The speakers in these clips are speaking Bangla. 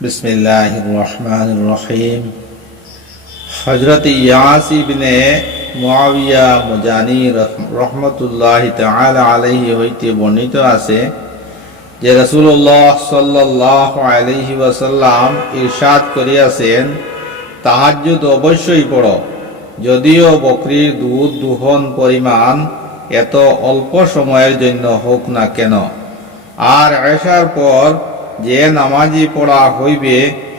बिस्मिल्लाहिर रहमानिर रहीम। हजरत यास इब्ने मुआविया मुजानी रहमतुल्लाहि ताआला आलैहि হইতে বর্ণিত আছে যে রাসূলুল্লাহ সাল্লাল্লাহু আলাইহি ওয়াসাল্লাম ইরশাদ করিয়াছেন, তাহাজ্জুদ অবশ্যই পড়ো, যদিও বকরির দুধ দুহন পরিমাণ এত অল্প সময়ের জন্য হোক না কেন। আর এশার পর যে নামাজি পড়া হইবে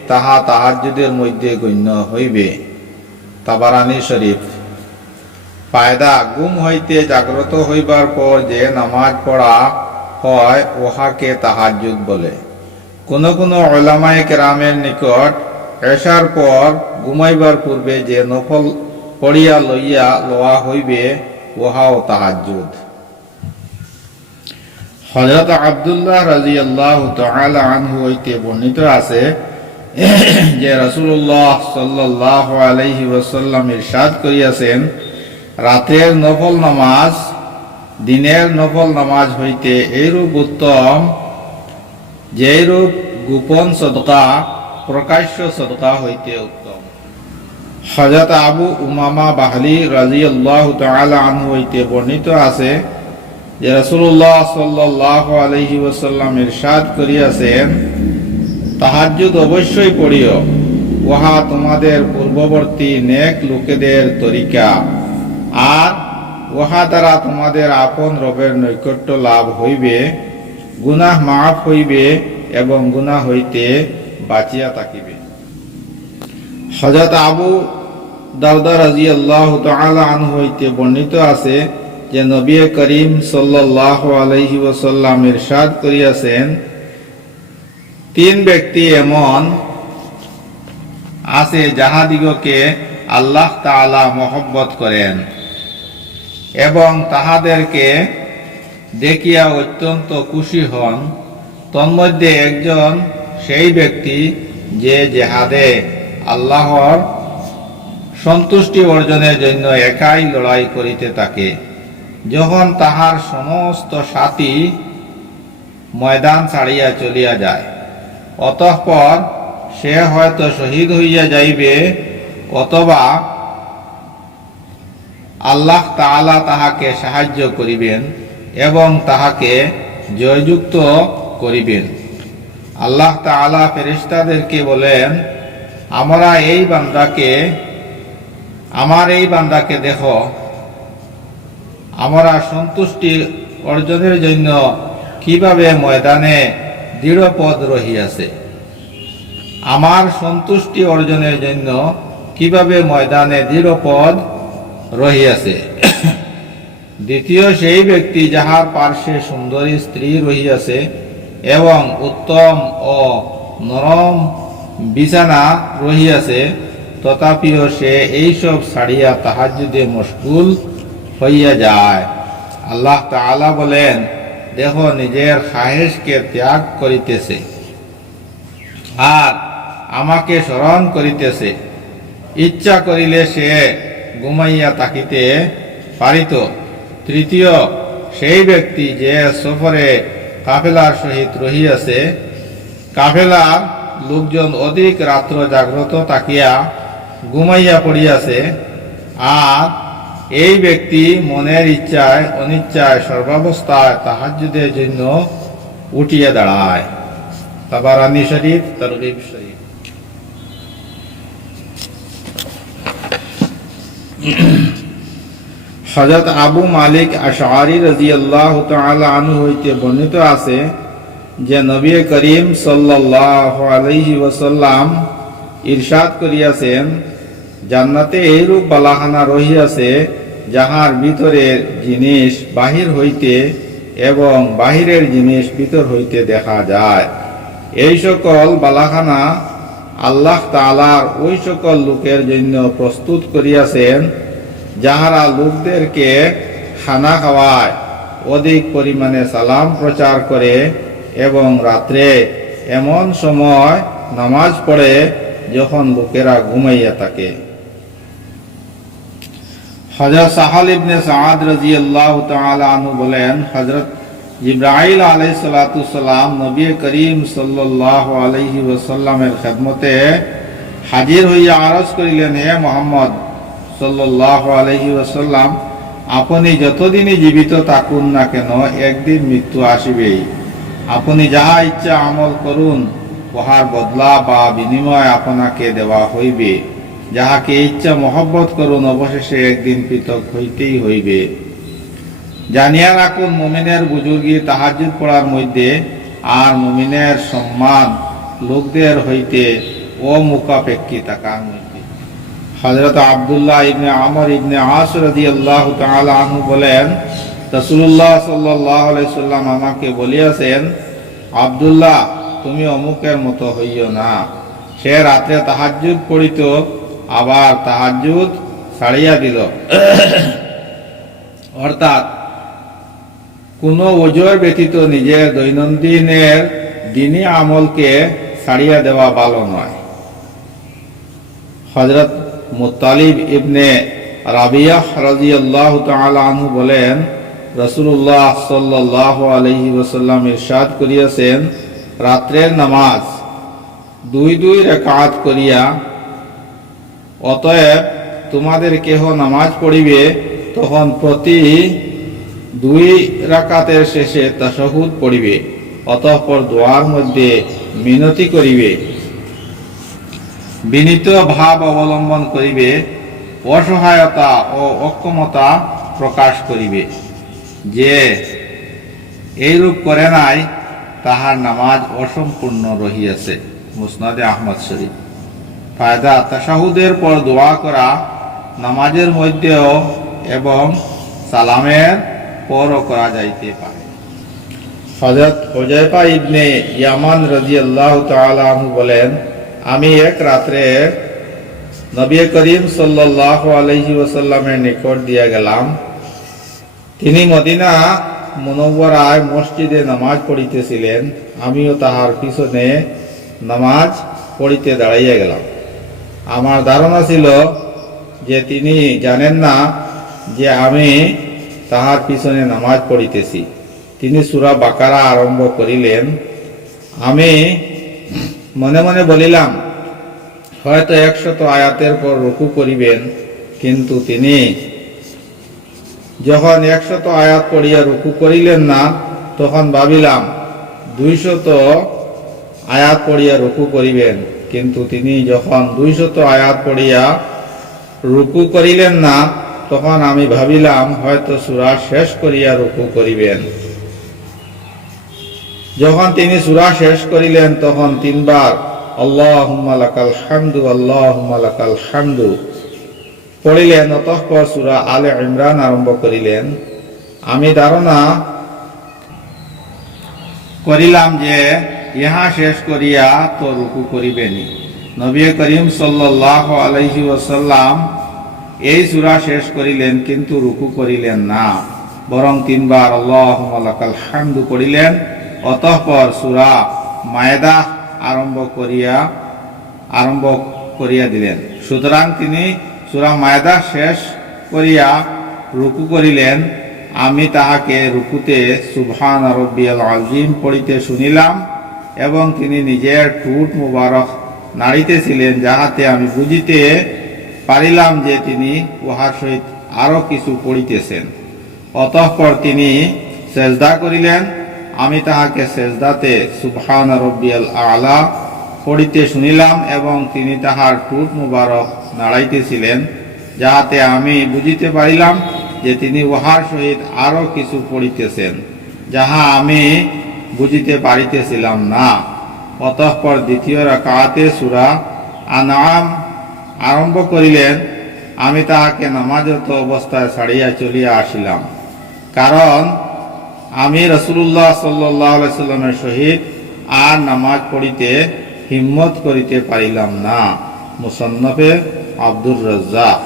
তাহা তাহাজ্জুদের মধ্যে গণ্য হইবে। তাবারানী শরীফ। ফায়দা: ঘুম হইতে জাগ্রত হইবার পর যে নামাজ পড়া হয় উহাকে তাহাজ্জুদ বলে। কোন কোন উলামায়ে কেরামের নিকট এশার পর ঘুমাইবার পূর্বে যে নফল পড়িয়া লওয়া হইবে উহাও তাহাজ্জুদ। হযরত আব্দুল্লাহ রাদিয়াল্লাহু তাআলা আনহু হইতে বর্ণিত আছে যে রাসূলুল্লাহ সাল্লাল্লাহু আলাইহি ওয়াসাল্লাম ইরশাদ করিয়াছেন, রাতের নফল নামাজ দিনের নফল নামাজ হইতে এইরূপ উত্তম যেরূপ গোপন সদকা প্রকাশ্য সদকা হইতে উত্তম। হযরত আবু উমামা বাহলি রাদিয়াল্লাহু তাআলা আনহু হইতে বর্ণিত আছে যে রাসূলুল্লাহ সাল্লাল্লাহু আলাইহি ওয়াসাল্লাম ইরশাদ করিয়াছেন, তাহাজ্জুদ অবশ্যই পড়িও, উহা তোমাদের পূর্ববর্তী নেক লোকেদের তরিকা, আর উহা দ্বারা তোমাদের আপন রবের নৈকট্য লাভ হইবে, গুনাহ মাফ হইবে এবং গুনাহ হইতে বাঁচিয়া থাকিবে। হযরত আবু দারদা রাদিয়াল্লাহু তাআলা আনহু হইতে বর্ণিত আছে যে নবী করিম সাল্লাল্লাহু আলাইহি ওয়াসাল্লাম ইরশাদ করিয়াছেন, তিন ব্যক্তি এমন আছে যাহাদিগকে আল্লাহ তাআলা মহব্বত করেন এবং তাহাদেরকে দেখিয়া অত্যন্ত খুশি হন। তন্মধ্যে একজন সেই ব্যক্তি যে জেহাদে আল্লাহর সন্তুষ্টি অর্জনের জন্য একাই লড়াই করিতে থাকে। যখন তাহার সমস্ত সাথী ময়দান ছাড়িয়া চলিয়া যায়, অতঃপর সে হয়তো শহীদ হইয়া যাইবে অথবা আল্লাহ তাআলা তাহাকে সাহায্য করিবেন এবং তাহাকে জয়যুক্ত করিবেন। আল্লাহ তাআলা ফেরেশতাদেরকে বলেন, আমার এই বান্দাকে দেখো, আমরা সন্তুষ্টি অর্জনের জন্য কিভাবে ময়দানে দৃঢ়পদ রহিয়াছে। আমার সন্তুষ্টি অর্জনের জন্য কিভাবে ময়দানে দৃঢ়পদ রহিয়াছে। দ্বিতীয় সেই ব্যক্তি যাহার পার্শ্বে সুন্দরী স্ত্রী রহিয়াছে এবং উত্তম ও নরম বিছানা রহিয়াছে, তথাপিও সে এইসব ছাড়িয়া তাহাজ্জুদে মশগুল হইয়া যায়। আল্লাহ তাআলা বলেন, দেখো নিজের খাহেশকে ত্যাগ করিতেছে আর আমাকে স্মরণ করিতেছে। ইচ্ছা করিলে সে ঘুমাইয়া থাকিতে পারিত। তৃতীয় সেই ব্যক্তি যে সফরে কাফেলার সহিত রহিয়াছে, কাফেলার লোকজন অধিক রাত্র জাগ্রত থাকিয়া ঘুমাইয়া পড়িয়াছে, আর এই ব্যক্তি মনের ইচ্ছায় অনিচ্ছায় সর্বাবস্থায় তাহাজ্জুদের জন্য উঠিয়া দাঁড়ায়। তাবারানী শরীফ, তারগীব শরীফ। হযরত আবু মালিক আশআরী রাদিয়াল্লাহু তাআলা আনহু হইতে বর্ণিত আছে যে নবী করিম সাল্লাল্লাহু আলাইহি ওয়াসাল্লাম ইরশাদ করিয়াছেন, জান্নাতে এইরূপ বালাখানা রহিয়াছে যাহার ভিতরের জিনিস বাহির হইতে এবং বাহিরের জিনিস ভিতর হইতে দেখা যায়। এই সকল বালাখানা আল্লাহ তাআলার ওই সকল লোকের জন্য প্রস্তুত করিয়াছেন যাহারা লোকদেরকে খানা খাওয়ায়, অধিক পরিমাণে সালাম প্রচার করে এবং রাত্রে এমন সময় নামাজ পড়ে যখন লোকেরা ঘুমাইয়া থাকে। হযরত সাহাল ইবনে সাআদ রাদিয়াল্লাহু তাআলা আনহু বলেন, হযরত জিবরাইল আলাইহিস সালাতু সালাম নবী করিম সাল্লাল্লাহু আলাইহি ওয়াসাল্লামের খেদমতে হাজির হইয়া আরজ করিলেন, হে মুহাম্মদ সাল্লাল্লাহু আলাইহি ওয়াসাল্লাম, আপনি যতদিনই জীবিত থাকুন না কেন একদিন মৃত্যু আসিবেই। আপনি যাহা ইচ্ছা আমল করুন, উহার বদলা বা বিনিময় আপনাকে দেওয়া হইবে। যাহাকে ইচ্ছা মহব্বত করুন, অবশেষে একদিন পৃথক হইতেই হইবে। জানিয়া রাখুন, মুমিনের বুজুর্গি তাহাজ্জুদ পড়ার মধ্যে, আর মুমিনের সম্মান লোকদের হইতে অমুখাপেক্ষী থাকার মধ্যে। হযরত আব্দুল্লাহ ইবনে আমর ইবনে আস রাদিয়াল্লাহু তাআলা আনহু বলেন, রাসূলুল্লাহ সাল্লাল্লাহু আলাইহি সাল্লাম আমাকে বলিয়াছেন, আব্দুল্লাহ, তুমি অমুকের মতো হইও না। সে রাত্রে তাহাজ্জুদ পড়িত, আবার তাহাজ্জুদ ছাড়িয়া দিল। অর্থাৎ কোন ওজর ব্যতীত নিজের দৈনন্দিনের দিনী আমলকে ছাড়িয়া দেওয়া ভালো নয়। হযরত মুত্তালিব ইবনে রাবিয়াহ রাদিয়াল্লাহু তাআলা আনহু বলেন, রাসূলুল্লাহ সাল্লাল্লাহু আলাইহি ওয়াসাল্লাম ইরশাদ করিয়াছেন, রাত্রের নামাজ 2 রাকাত করিয়া, অতএব তোমাদের কেহ নামাজ পড়িবে, তখন প্রতি 2 রাকাতের শেষে তাশাহুদ পড়িবে, অতঃপর দোয়ার মধ্যে মিনতি করিবে, বিনীত ভাব অবলম্বন করিবে, অসহায়তা ও অক্ষমতা প্রকাশ করিবে। যে এইরূপ করে নাই, তাহার নামাজ অসম্পূর্ণ রহিয়াছে। মুসনাদে আহমদ শরীফ। ফায়দা: তাশাহুদের পর দোয়া করা নামাজের মধ্যেও এবং সালামের পরও করা যাইতে পারে। হযরত হুযায়ফা ইবনে ইয়ামান রাদিয়াল্লাহু তাআলা আনহু বলেন, আমি এক রাত্রে নবী করিম সাল্লাল্লাহু আলাইহি ওয়াসাল্লামের নিকট দিয়া গেলাম। তিনি মদিনা মুনাওয়ারায় মসজিদে নামাজ পড়িতেছিলেন। আমিও তাহার পিছনে নামাজ পড়িতে দাঁড়াইয়া গেলাম। আমার ধারণা ছিল যে তিনি জানেন না যে আমি তাহার পিছনে নামাজ পড়িতেছি। তিনি সূরা বাকারা আরম্ভ করিলেন। আমি মনে মনে বলিলাম, হয়তো 100 আয়াতের পর রুকু করিবেন, কিন্তু তিনি যখন 100 আয়াত পড়িয়া রুকু করিলেন না, তখন ভাবিলাম 200 আয়াত পড়িয়া রুকু করিবেন, কিন্তু তিনি যখন 200 আয়াত পড়িয়া রুকু করিলেন না, তখন আমি ভাবিলাম হয়তো সূরা শেষ করিয়া রুকু করিবেন। যখন তিনি সূরা শেষ করিলেন, তখন 3 বার আল্লাহুম্মা লাকাল হামদু আল্লাহুম্মা লাকাল হামদু পড়িলেন। অতঃপর সূরা আলে ইমরান আরম্ভ করিলেন। আমি ধারণা করিলাম যে ইহা শেষ করিয়া তো রুকু করিবেনি। নবী করিম সাল্লাল্লাহু আলাইহি ওয়াসাল্লাম এই সূরা শেষ করিলেন, কিন্তু রুকু করিলেন না, বরং 3 বার আল্লাহুম্মা লাকাল হামদু পড়িলেন। অতঃপর সূরা মায়েদা আরম্ভ করিয়া দিলেন। সুতরাং তিনি সূরা মায়েদা শেষ করিয়া রুকু করিলেন। আমি তাহাকে রুকুতে সুবহান রাব্বিয়াল আযীম পড়িতে শুনিলাম, এবং তিনি নিজের ঠোঁট মুবারক নাড়িতেছিলেন, যাহাতে আমি বুঝিতে পারিলাম যে তিনি উহার সহিত আরো কিছু পড়িতেছেন। অতঃপর তিনি সেজদা করিলেন। আমি তাহাকে সেজদাতে সুবহান রাব্বিয়াল আ'লা পড়িতে শুনিলাম, এবং তিনি তাহার ঠোঁট মুবারক নাড়াইতেছিলেন, যাহাতে আমি বুঝিতে পারিলাম যে তিনি উহার সহিত আরো কিছু পড়িতেছেন, যাহা আমি বুঝিতে পারিতেছিলাম না। অতঃপর দ্বিতীয় রাকাতে সূরা আনআম আরম্ভ করিলেন। আমি তাহাকে নামাজরত অবস্থায় ছাড়িয়া চলিয়া আসিলাম, কারণ আমি রাসূলুল্লাহ সাল্লাল্লাহু আলাইহি সাল্লামের সহিত আর নামাজ পড়িতে হিম্মত করিতে পারিলাম না। মুসান্নাফে আব্দুর রাজ্জাক।